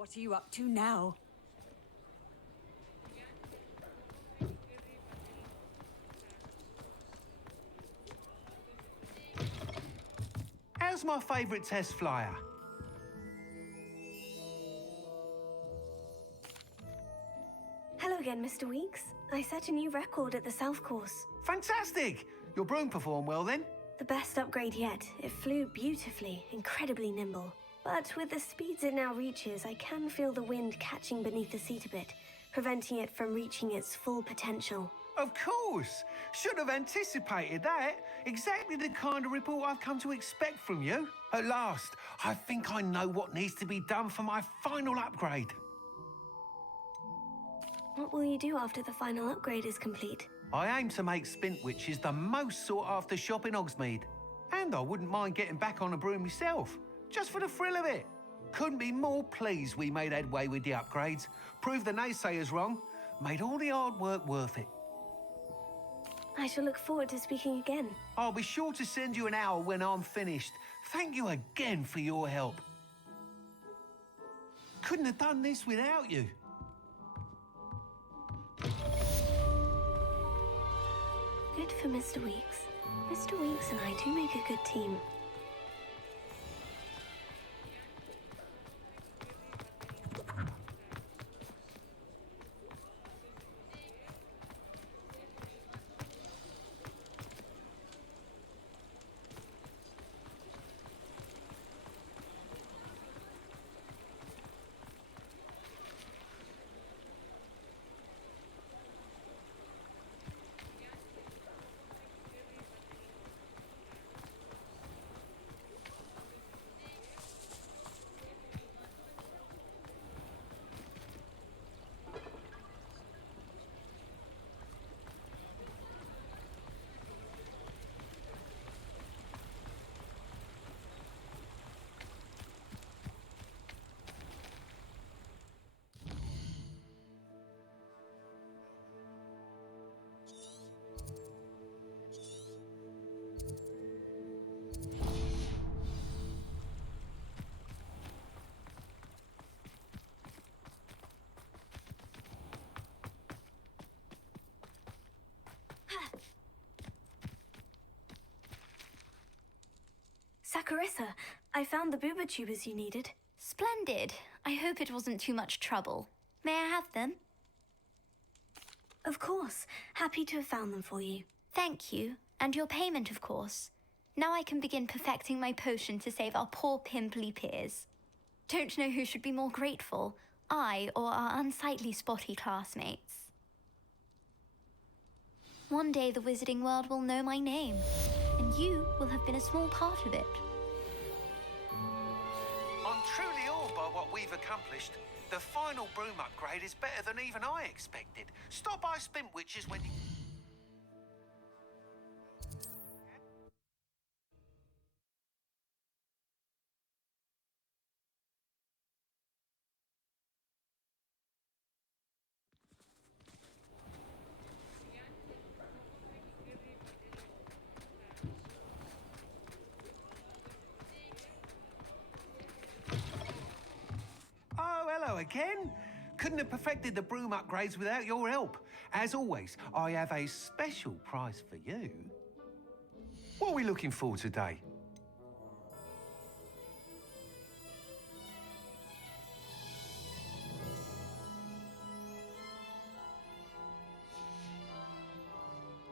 What are you up to now? How's my favourite test flyer? Hello again, Mr. Weeks. I set a new record at the South Course. Fantastic! Your broom performed well then? The best upgrade yet. It flew beautifully, incredibly nimble. But with the speeds it now reaches, I can feel the wind catching beneath the seat a bit, preventing it from reaching its full potential. Of course! Should have anticipated that. Exactly the kind of report I've come to expect from you. At last, I think I know what needs to be done for my final upgrade. What will you do after the final upgrade is complete? I aim to make Spintwitches the most sought-after shop in Hogsmeade. And I wouldn't mind getting back on a broom myself, just for the thrill of it. Couldn't be more pleased we made headway with the upgrades, proved the naysayers wrong, made all the hard work worth it. I shall look forward to speaking again. I'll be sure to send you an hour when I'm finished. Thank you again for your help. Couldn't have done this without you. Good for Mr. Weeks. Mr. Weeks and I do make a good team. Saccharissa, I found the booba tubers you needed. Splendid. I hope it wasn't too much trouble. May I have them? Of course. Happy to have found them for you. Thank you. And your payment, of course. Now I can begin perfecting my potion to save our poor pimply peers. Don't know who should be more grateful, I or our unsightly spotty classmates. One day the wizarding world will know my name, and you will have been a small part of it. I'm truly awed by what we've accomplished. The final broom upgrade is better than even I expected. Stop by Spintwitches when you... Oh, hello again. Couldn't have perfected the broom upgrades without your help. As always, I have a special prize for you. What are we looking for today?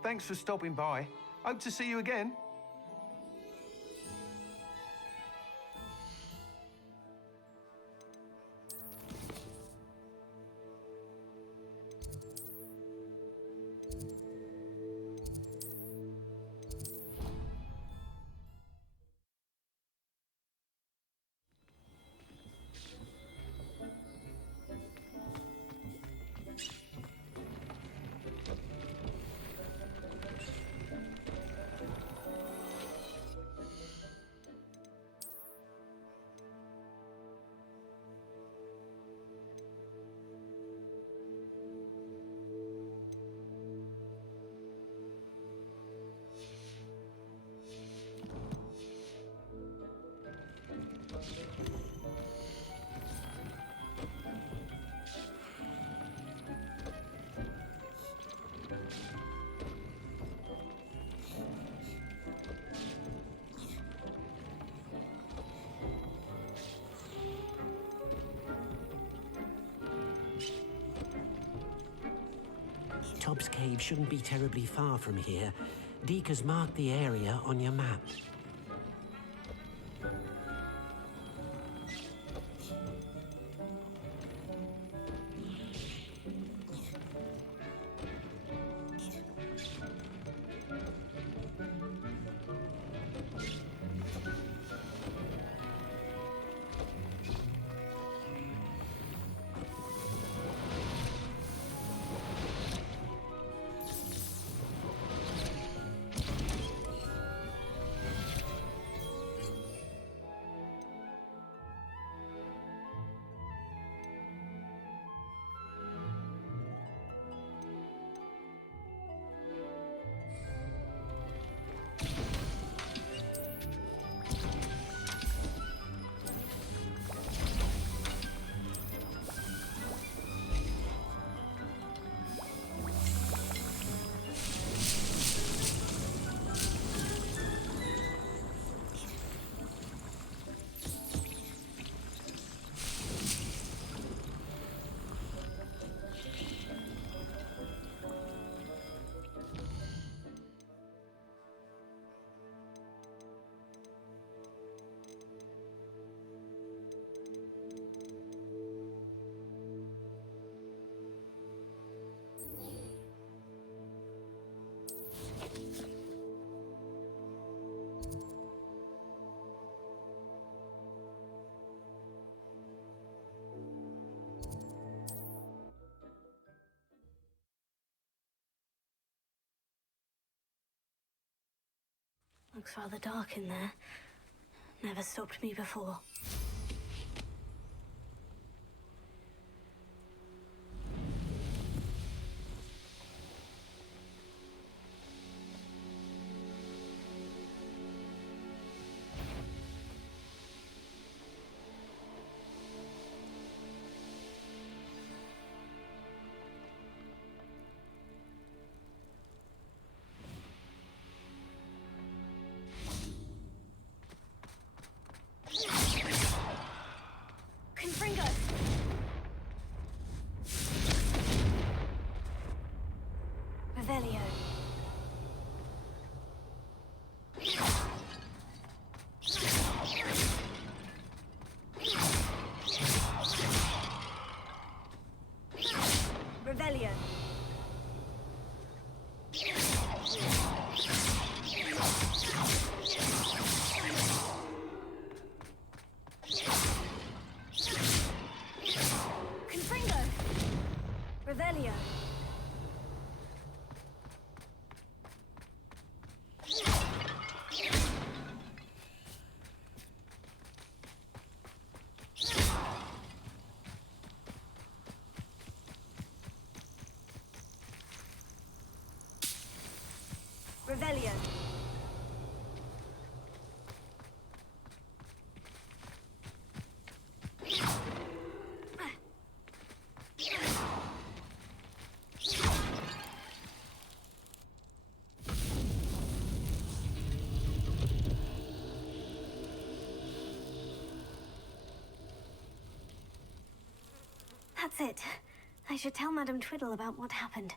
Thanks for stopping by. Hope to see you again. Sob's Cave shouldn't be terribly far from here. Deke has marked the area on your map. Looks rather dark in there. Never stopped me before. Revelio. Revelio. Confringo. Revelio. Revelio. That's it. I should tell Madame Twiddle about what happened.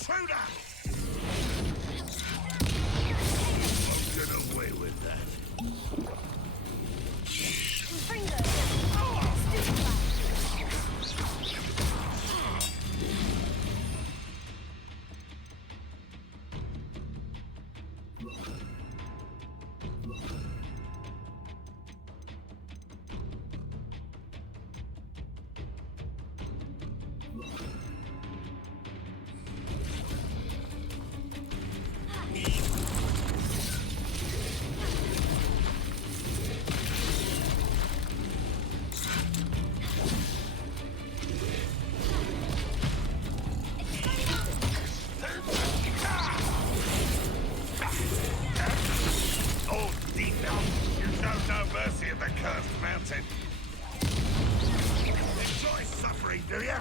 Intruder! Won't get away with that. Enjoy suffering, do ya?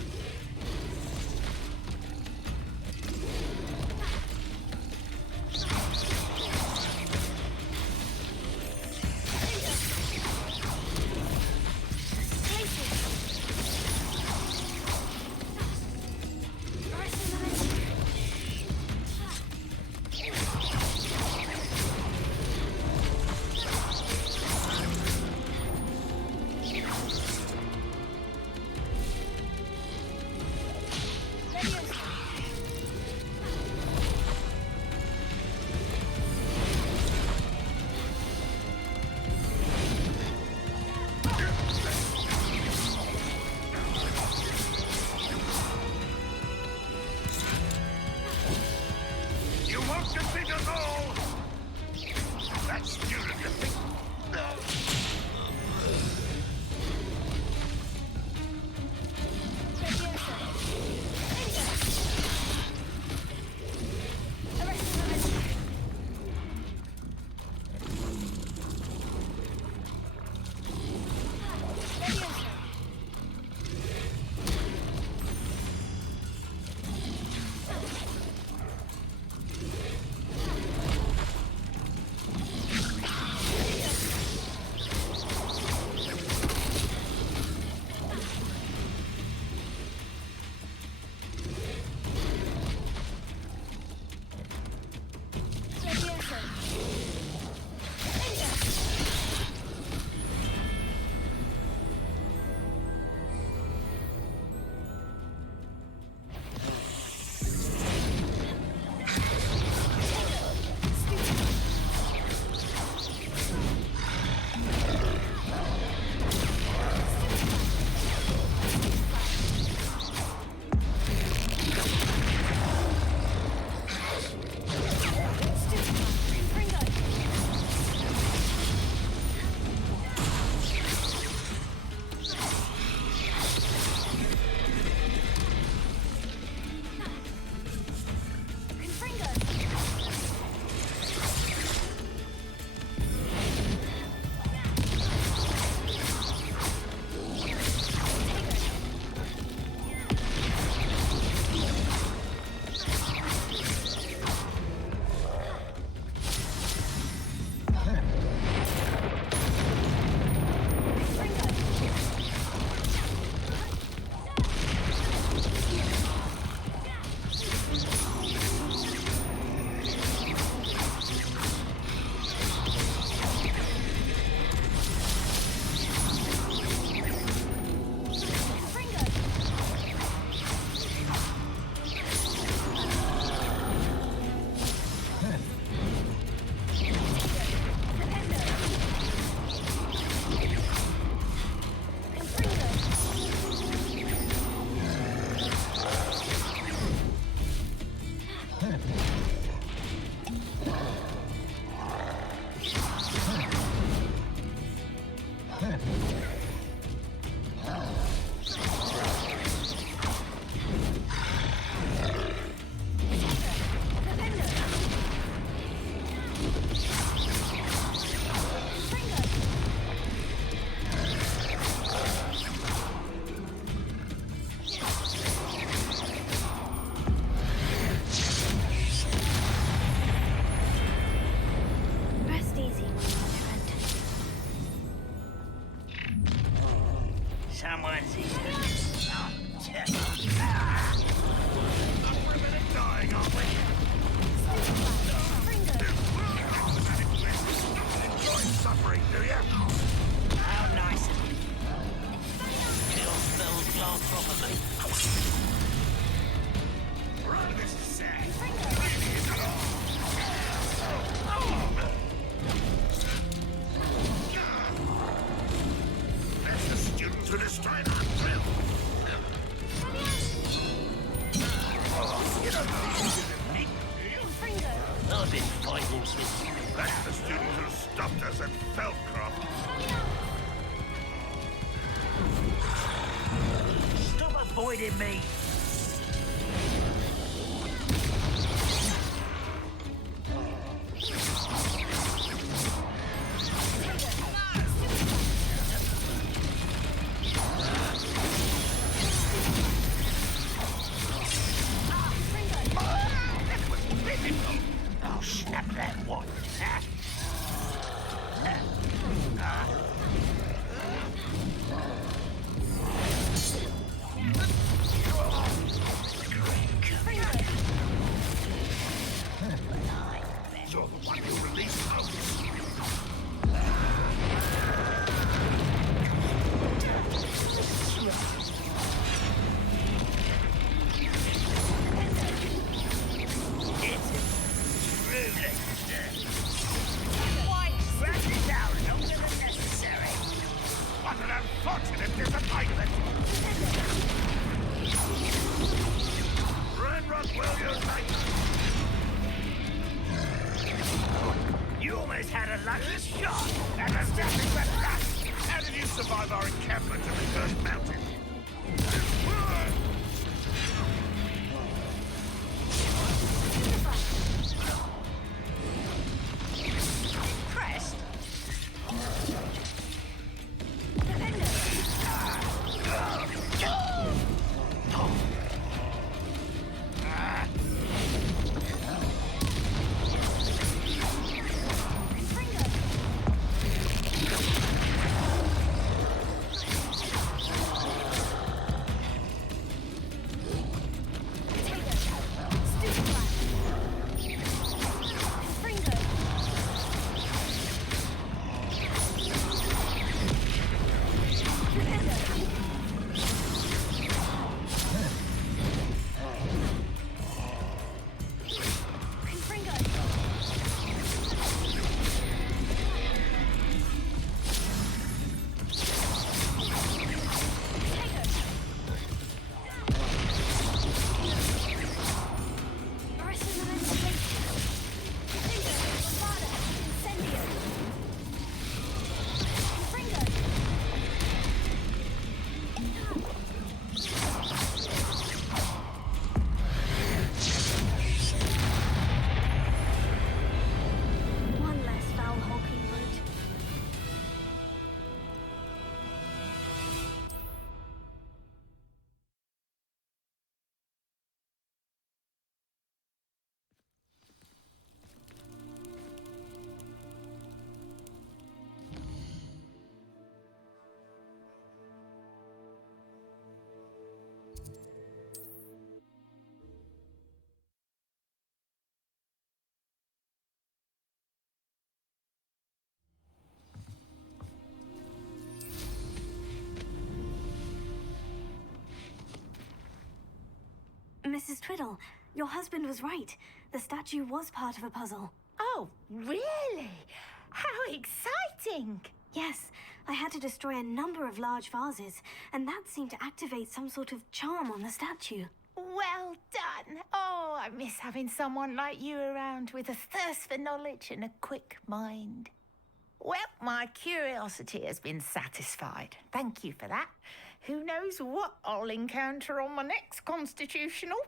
suffering, do you? How nice. Kill spells glance off of me. Run, this is sad. That's the student who destroyed our drill. You don't think you did me, do you? I've been fighting since. That's the student who stopped us at Feldcroft. Stop avoiding me. Oh, snap that one. You're the one who released Hogwarts. What an unfortunate disappointment! Run, Rockwell, you're right. You almost had a lucky shot, and there's nothing but luck. How did you survive our encampment in the Cursed Mountain? Crest. Mrs. Twiddle, your husband was right. The statue was part of a puzzle. Oh, really? How exciting! Yes, I had to destroy a number of large vases, and that seemed to activate some sort of charm on the statue. Well done. Oh, I miss having someone like you around with a thirst for knowledge and a quick mind. Well, my curiosity has been satisfied. Thank you for that. Who knows what I'll encounter on my next constitutional?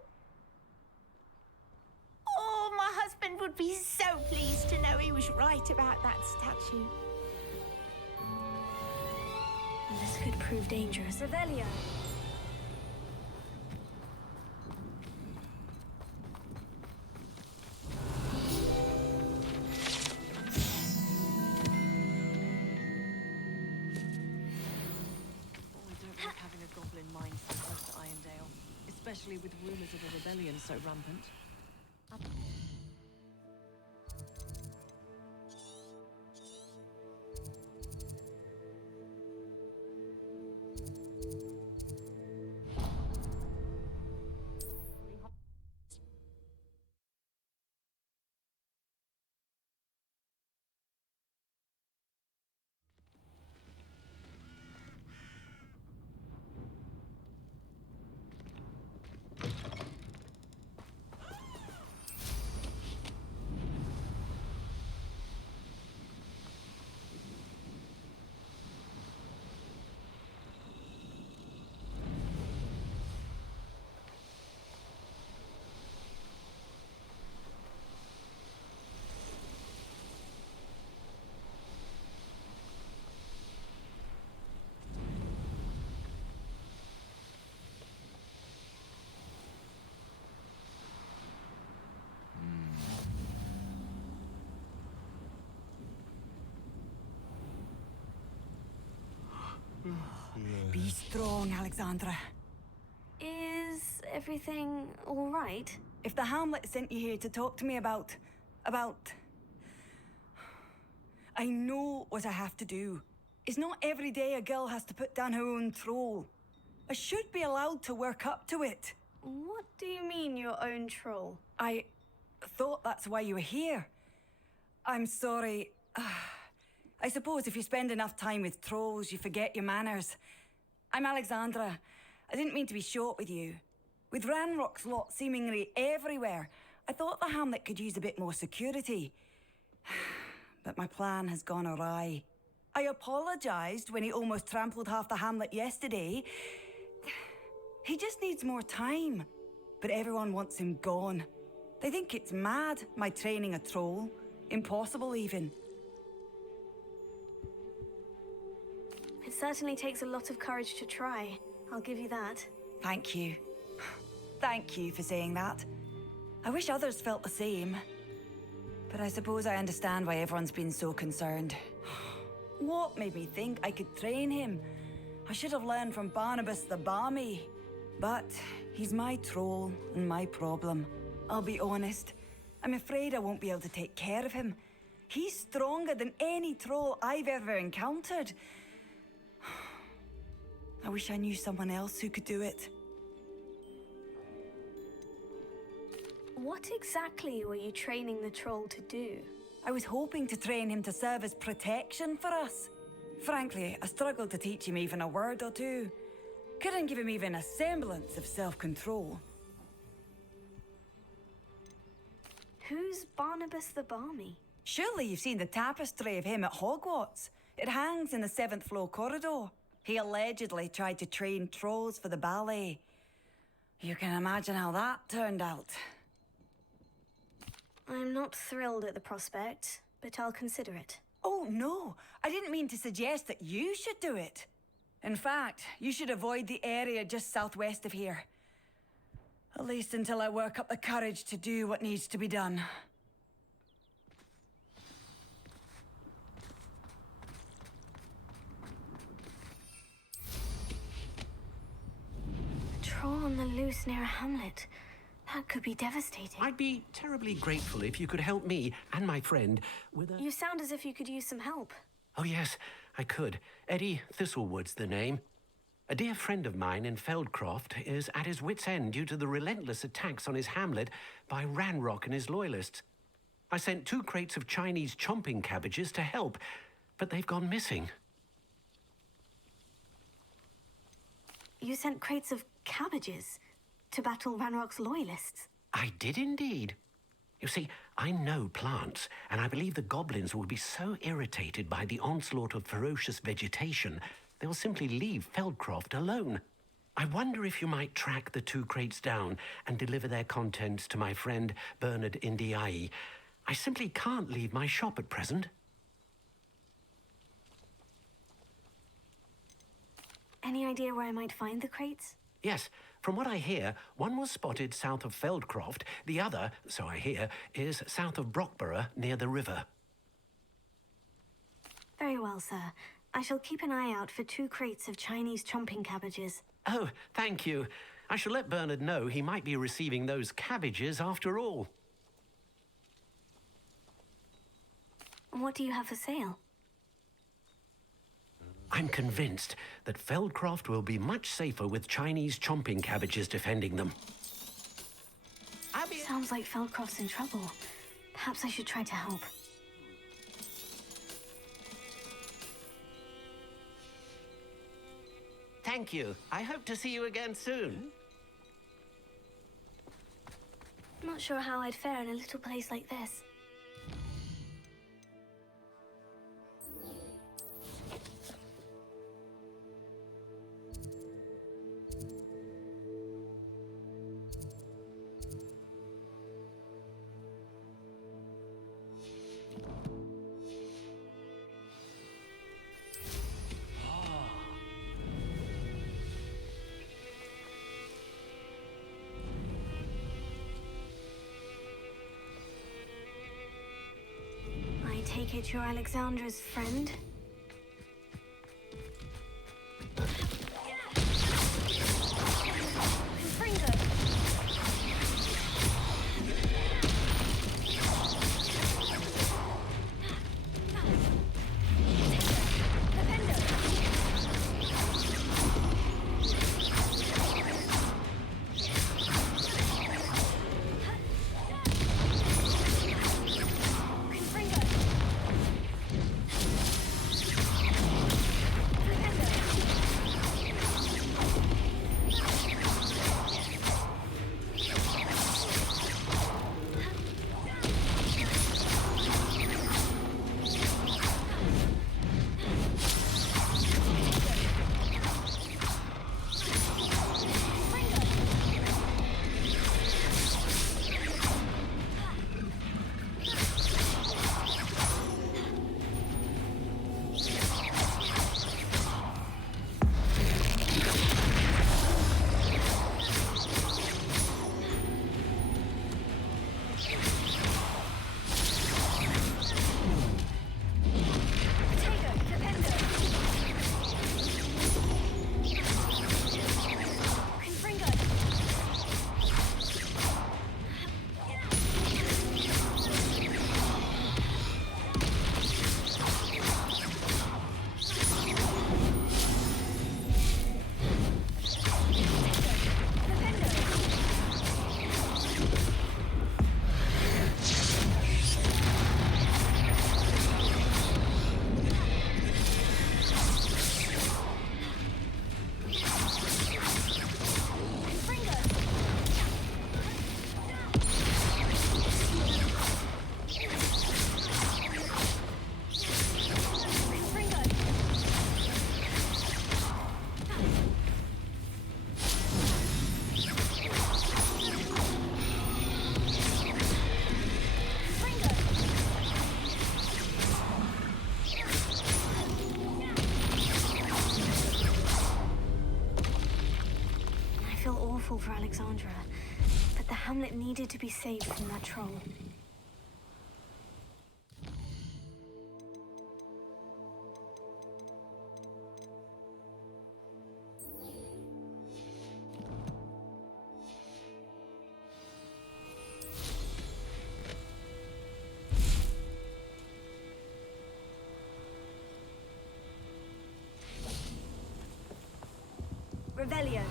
Oh, my husband would be so pleased to know he was right about that statue. This could prove dangerous. Revelio. Having a goblin mindset close to Irondale, especially with rumors of a rebellion so rampant. strong, Alexandra. Is everything all right? If the Hamlet sent you here to talk to me about... I know what I have to do. It's not every day a girl has to put down her own troll. I should be allowed to work up to it. What do you mean, your own troll? I thought that's why you were here. I'm sorry. I suppose if you spend enough time with trolls, you forget your manners. I'm Alexandra. I didn't mean to be short with you. With Ranrock's lot seemingly everywhere, I thought the Hamlet could use a bit more security. But my plan has gone awry. I apologized when he almost trampled half the Hamlet yesterday. He just needs more time. But everyone wants him gone. They think it's mad, my training a troll. Impossible, even. It certainly takes a lot of courage to try. I'll give you that. Thank you. Thank you for saying that. I wish others felt the same. But I suppose I understand why everyone's been so concerned. What made me think I could train him? I should have learned from Barnabas the Balmy. But he's my troll and my problem. I'll be honest. I'm afraid I won't be able to take care of him. He's stronger than any troll I've ever encountered. I wish I knew someone else who could do it. What exactly were you training the troll to do? I was hoping to train him to serve as protection for us. Frankly, I struggled to teach him even a word or two. Couldn't give him even a semblance of self-control. Who's Barnabas the Balmy? Surely you've seen the tapestry of him at Hogwarts. It hangs in the 7th floor corridor. He allegedly tried to train trolls for the ballet. You can imagine how that turned out. I'm not thrilled at the prospect, but I'll consider it. Oh, no. I didn't mean to suggest that you should do it. In fact, you should avoid the area just southwest of here. At least until I work up the courage to do what needs to be done. A troll on the loose near a hamlet. That could be devastating. I'd be terribly grateful if you could help me and my friend with a... You sound as if you could use some help. Oh, yes, I could. Eddie Thistlewood's the name. A dear friend of mine in Feldcroft is at his wit's end due to the relentless attacks on his hamlet by Ranrock and his loyalists. I sent 2 crates of Chinese chomping cabbages to help, but they've gone missing. You sent crates of cabbages to battle Ranrock's loyalists? I did indeed. You see, I know plants, and I believe the goblins will be so irritated by the onslaught of ferocious vegetation, they'll simply leave Feldcroft alone. I wonder if you might track the 2 crates down and deliver their contents to my friend Bernard Indiai. I simply can't leave my shop at present. Any idea where I might find the crates? Yes, from what I hear, one was spotted south of Feldcroft, the other, so I hear, is south of Brockborough near the river. Very well, sir. I shall keep an eye out for 2 crates of Chinese chomping cabbages. Oh, thank you. I shall let Bernard know he might be receiving those cabbages after all. What do you have for sale? I'm convinced that Feldcroft will be much safer with Chinese chomping cabbages defending them. Sounds like Feldcroft's in trouble. Perhaps I should try to help. Thank you. I hope to see you again soon. Not sure how I'd fare in a little place like this. I take it you're Alexandra's friend? awful for Alexandra, but the hamlet needed to be saved from that troll. Revelio.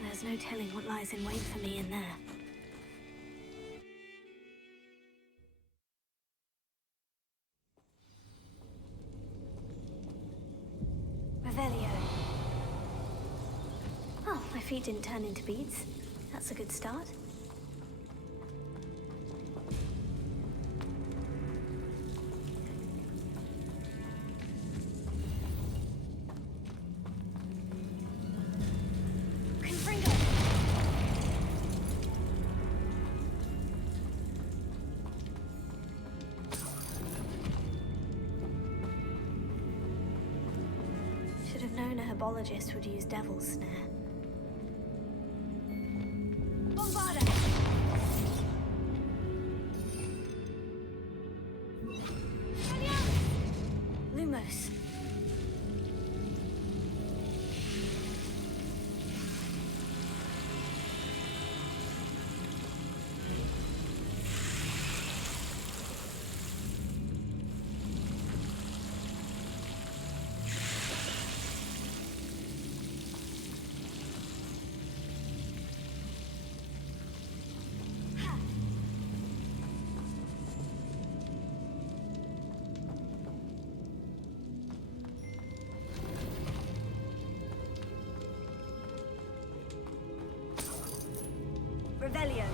There's no telling what lies in wait for me in there. Revelio. Oh, my feet didn't turn into beads. That's a good start. Should have known a herbologist would use Devil's Snare. Bombarda! Lumos. Revelio.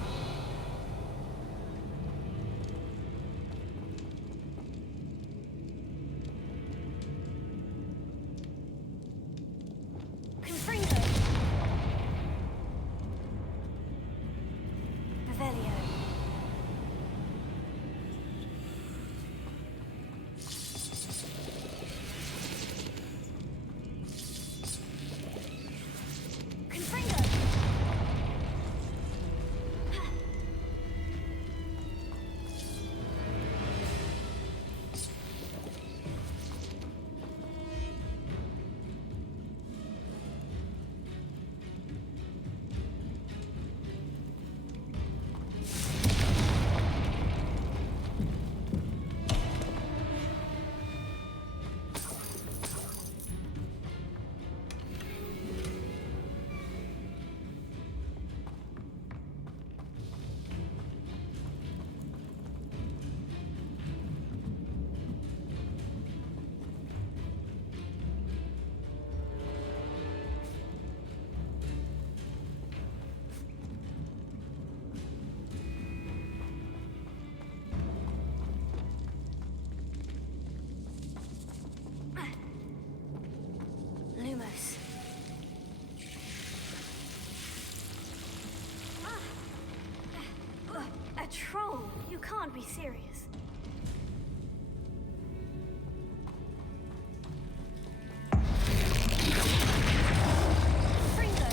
Confringo. Revelio. Confringo. Lumos. A troll? You can't be serious. Fringo.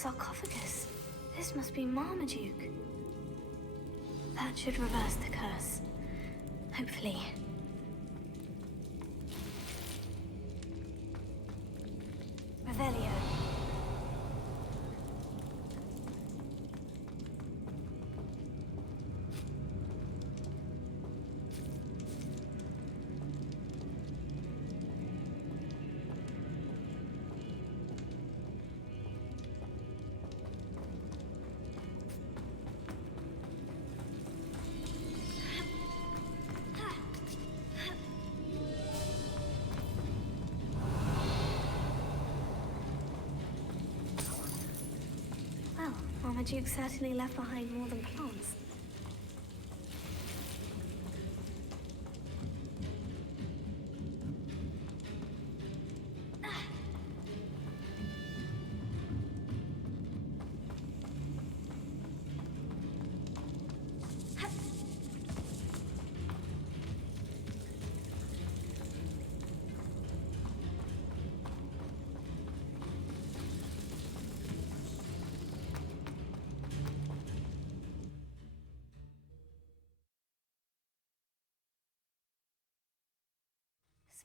sarcophagus. This must be Marmaduke. That should reverse the curse. Hopefully. Revelio. Well, Marmaduke certainly left behind more than plants.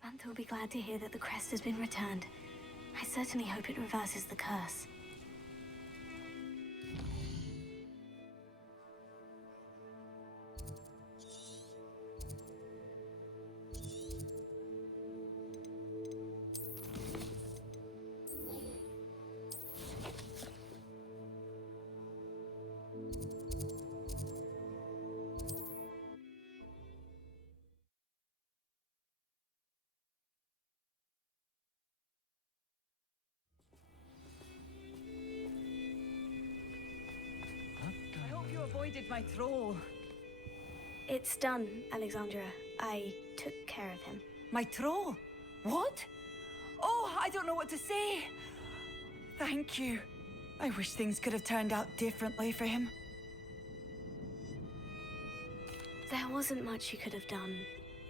Samantha will be glad to hear that the crest has been returned. I certainly hope it reverses the curse. I hope you avoided my troll. It's done, Alexandra. I took care of him. My troll? What? Oh, I don't know what to say. Thank you. I wish things could have turned out differently for him. There wasn't much you could have done.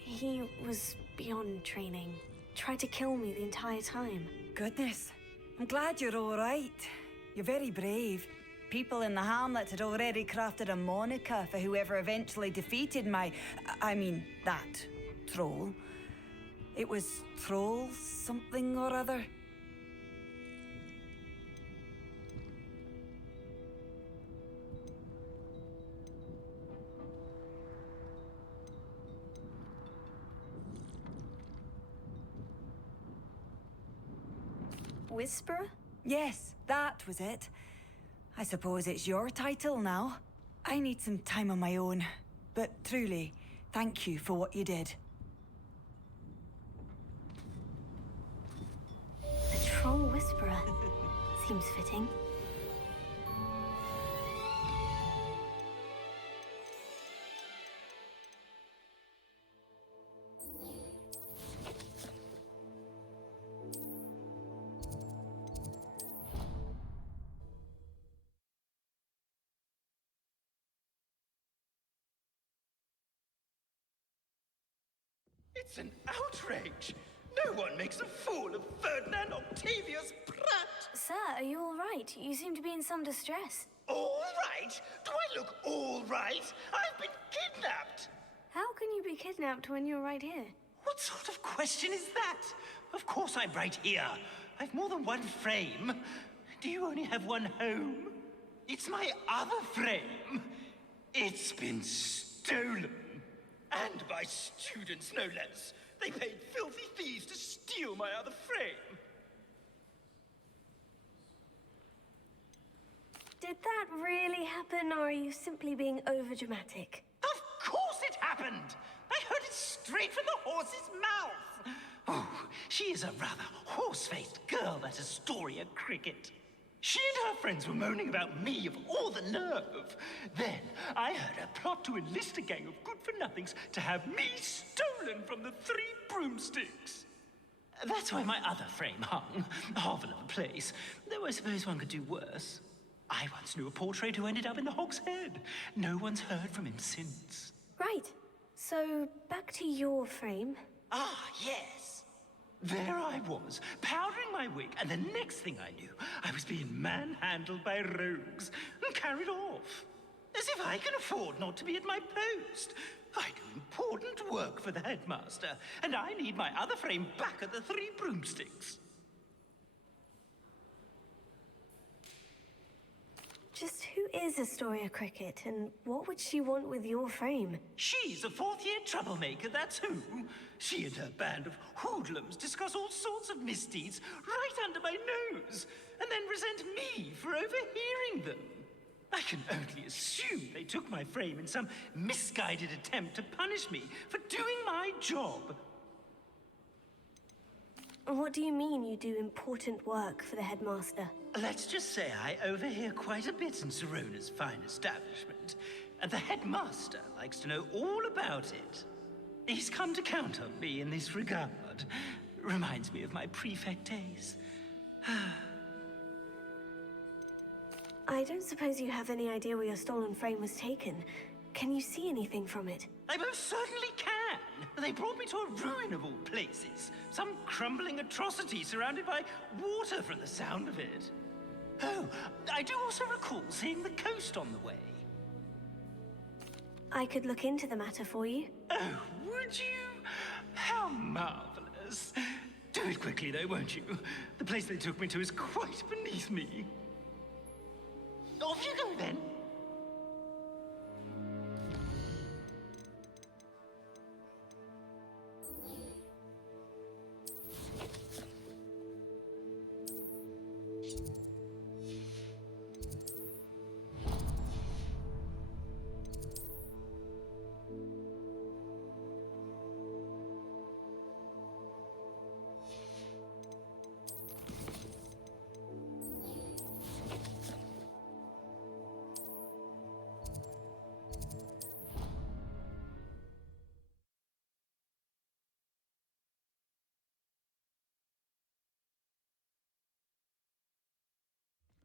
He was beyond training. Tried to kill me the entire time. Goodness. I'm glad you're all right. You're very brave. People in the hamlet had already crafted a moniker for whoever eventually defeated that troll. It was Troll something or other. Whisperer? Yes, that was it. I suppose it's your title now. I need some time on my own. But truly, thank you for what you did. The Troll Whisperer. Seems fitting. It's an outrage! No one makes a fool of Ferdinand Octavius Pratt! Sir, are you all right? You seem to be in some distress. All right? Do I look all right? I've been kidnapped! How can you be kidnapped when you're right here? What sort of question is that? Of course I'm right here. I've more than one frame. Do you only have one home? It's my other frame. It's been stolen. And by students, no less. They paid filthy thieves to steal my other frame. Did that really happen, or are you simply being overdramatic? Of course it happened! I heard it straight from the horse's mouth! Oh, she is a rather horse-faced girl, that Astoria Cricket. She and her friends were moaning about me, of all the nerve. Then I heard her plot to enlist a gang of good-for-nothings to have me stolen from the 3 broomsticks. That's why my other frame hung. Hovel of a place. Though I suppose one could do worse. I once knew a portrait who ended up in the Hog's Head. No one's heard from him since. Right. So, back to your frame. Ah, yes. There I was, powdering my wig, and the next thing I knew, I was being manhandled by rogues and carried off. As if I can afford not to be at my post. I do important work for the headmaster, and I need my other frame back at the Three Broomsticks. Just who is Astoria Cricket, and what would she want with your frame? She's a fourth-year troublemaker, that's who. She and her band of hoodlums discuss all sorts of misdeeds right under my nose, and then resent me for overhearing them. I can only assume they took my frame in some misguided attempt to punish me for doing my job. What do you mean you do important work for the headmaster? Let's just say I overhear quite a bit in Serona's fine establishment, and the headmaster likes to know all about it. He's come to count on me in this regard. Reminds me of my prefect days. I don't suppose you have any idea where your stolen frame was taken. Can you see anything from it? I most certainly can. They brought me to a ruin of all places. Some crumbling atrocity surrounded by water from the sound of it. Oh, I do also recall seeing the coast on the way. I could look into the matter for you. Oh, would you? How marvelous. Do it quickly, though, won't you? The place they took me to is quite beneath me. Off you go, then.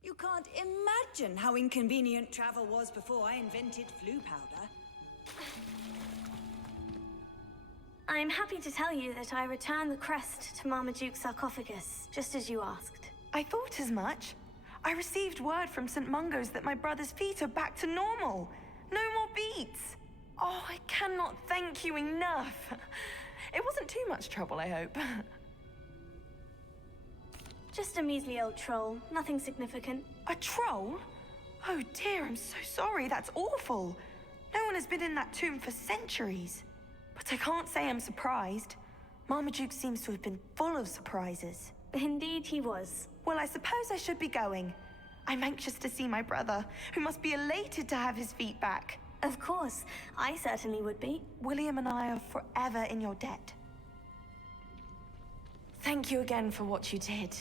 You can't imagine how inconvenient travel was before I invented flu powder. I'm happy to tell you that I returned the crest to Marmaduke's sarcophagus, just as you asked. I thought as much. I received word from St. Mungo's that my brother's feet are back to normal. No more beats. Oh, I cannot thank you enough. It wasn't too much trouble, I hope. Just a measly old troll, nothing significant. A troll? Oh dear, I'm so sorry. That's awful. No one has been in that tomb for centuries. But I can't say I'm surprised. Marmaduke seems to have been full of surprises. Indeed he was. Well, I suppose I should be going. I'm anxious to see my brother, who must be elated to have his feet back. Of course, I certainly would be. William and I are forever in your debt. Thank you again for what you did.